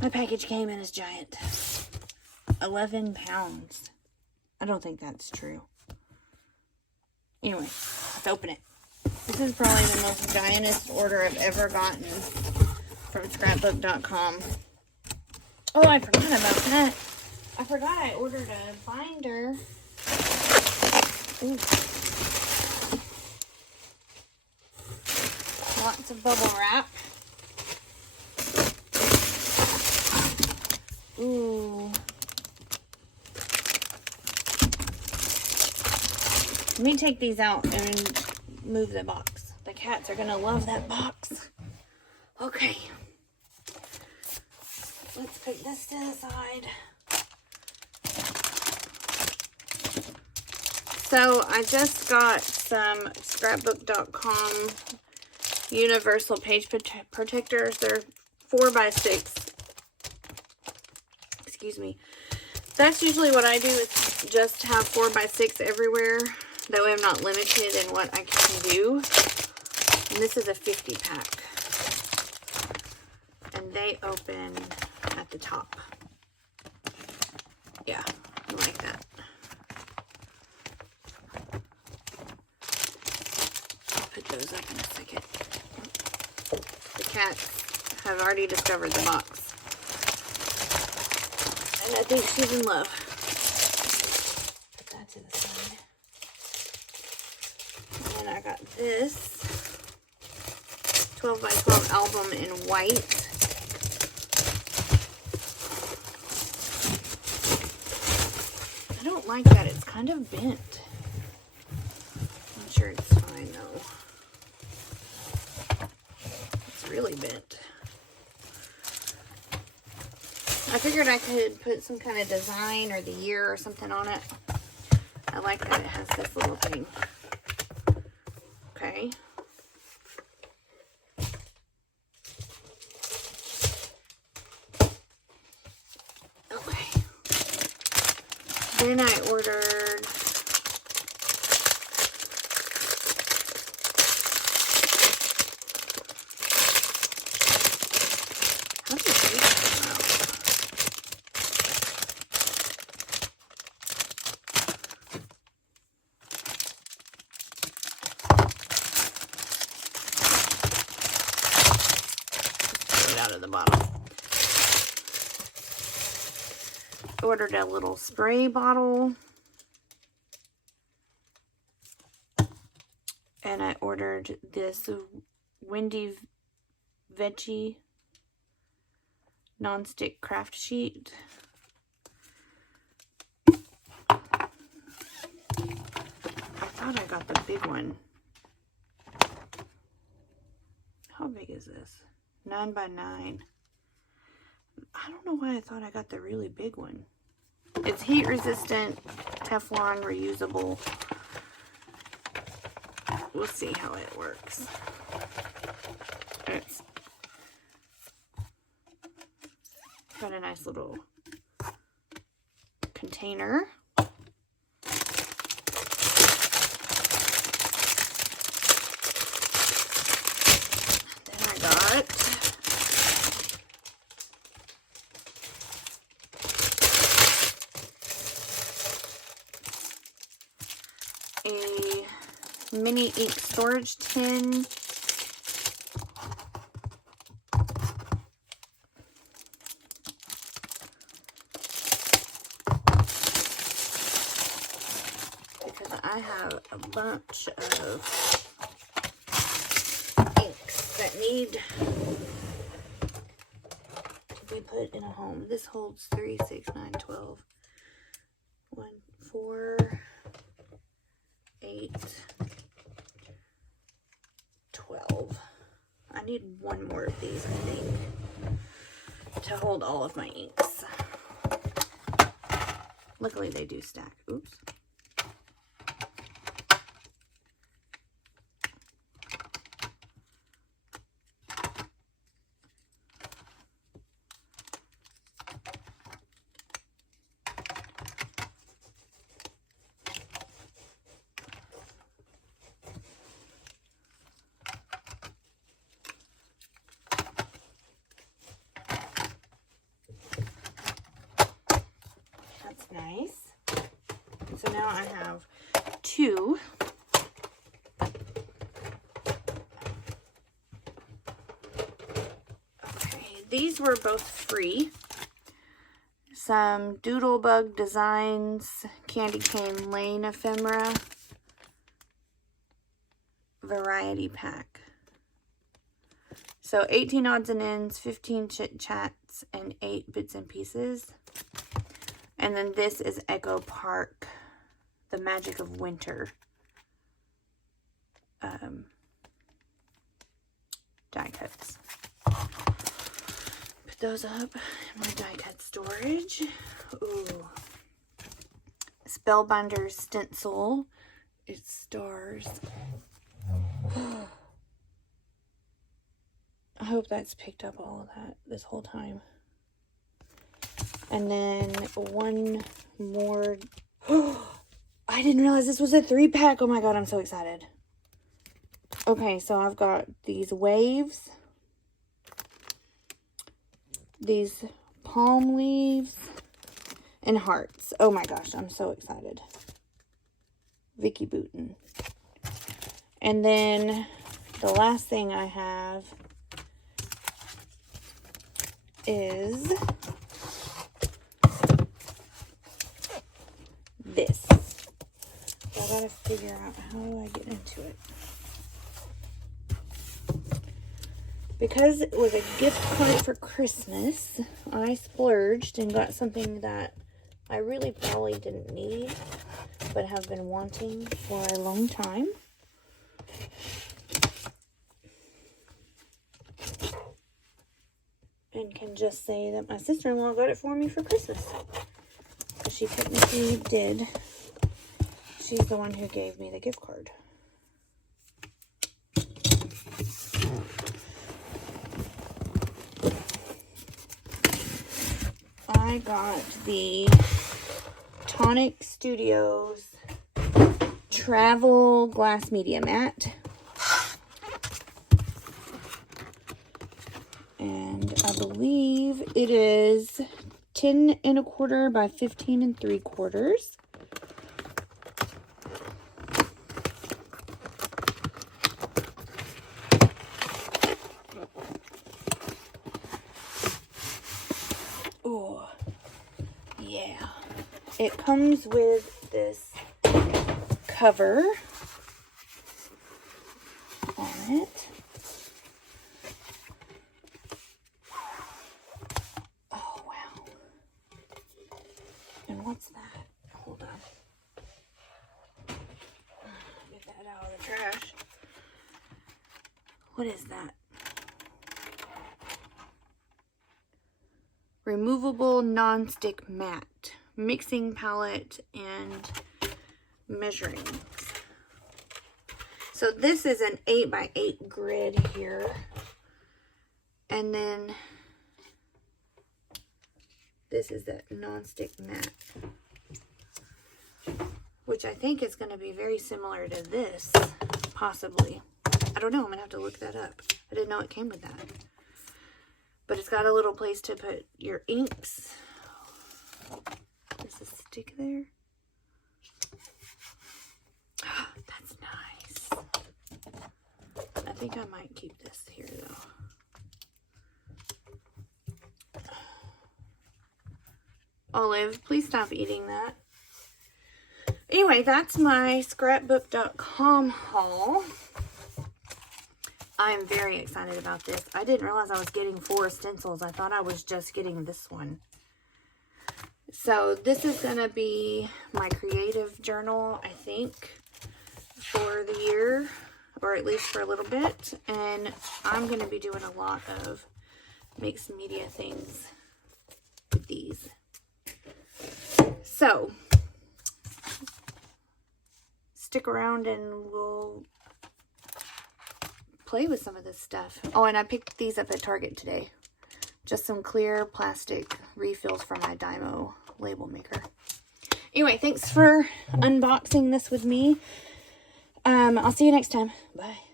My package came in as giant. 11 pounds. I don't think that's true. Anyway, let's open it. This is probably the most giantest order I've ever gotten from scrapbook.com. Oh, I forgot about that. I forgot I ordered a binder. Ooh. Lots of bubble wrap. Ooh. Let me take these out and move the box. The cats are gonna love that box. Okay. Let's put this to the side. So I just got some scrapbook.com universal page protectors. They're 4x6. Excuse me. That's usually what I do, is just have 4x6 everywhere. That way I'm not limited in what I can do. And this is a 50 pack. And they open at the top. Yeah, I like that. I'll put those up in a second. The cats have already discovered the box. And I think she's in love. Put that to the side. And then I got this 12x12 album in white. I don't like that. It's kind of bent. I'm sure it's fine though. It's really bent. I figured I could put some kind of design or the year or something on it. I like that it has this little thing. Okay. Okay. Then I ordered how did these come out? Pull it out of the bottle. Ordered a little spray bottle. And I ordered this Windy Veggie non-stick craft sheet. I thought I got the big one. How big is this? 9x9. I don't know why I thought I got the really big one. It's heat resistant, Teflon, reusable. We'll see how it works. It's got a nice little container. Then I got a mini ink storage tin. Because I have a bunch of inks that need to be put in a home. This holds 3, 6, 9, 12. 1, 4, 8, 12. I need one more of these, I think, to hold all of my inks. Luckily they do stack. Oops. nice. So now I have 2. Okay, these were both free. Some Doodlebug Designs Candy Cane Lane Ephemera variety pack. So 18 odds and ends, 15 chit chats, and 8 bits and pieces. And then this is Echo Park, The Magic of Winter. Die cuts. Put those up in my die cut storage. Ooh. Spellbinder stencil. It's stars. I hope that's picked up all of that this whole time. And then one more. I didn't realize this was a 3-pack. Oh my god, I'm so excited. Okay, so I've got these waves. These palm leaves. And hearts. Oh my gosh, I'm so excited. Vicky Bouton. And then the last thing I have is this. So I gotta figure out how do I get into it. Because it was a gift card for Christmas, I splurged and got something that I really probably didn't need, but have been wanting for a long time. And can just say that my sister-in-law got it for me for Christmas. Because she technically did. She's the one who gave me the gift card. I got the Tonic Studios Travel Glass Media Mat. And I believe it is 10 1/4 by 15 3/4. Oh, yeah. It comes with this cover on it. Oh, wow. And what's that? Hold on. Get that out of the trash. What is that? Removable non-stick mat, mixing palette, and measuring. So this is an 8 by 8 grid here. And then this is that non-stick mat, which I think is going to be very similar to this, possibly. I don't know. I'm going to have to look that up. I didn't know it came with that. But it's got a little place to put your inks. There's a stick there. That's nice. I think I might keep this here, though. Olive, please stop eating that. Anyway, that's my scrapbook.com haul. I am very excited about this. I didn't realize I was getting 4 stencils. I thought I was just getting this one. So this is going to be my creative journal, I think, for the year, or at least for a little bit. And I'm going to be doing a lot of mixed media things with these. So stick around and we'll play with some of this stuff. Oh, and I picked these up at Target today. Just some clear plastic refills for my Dymo label maker. Anyway, thanks for unboxing this with me. I'll see you next time. Bye.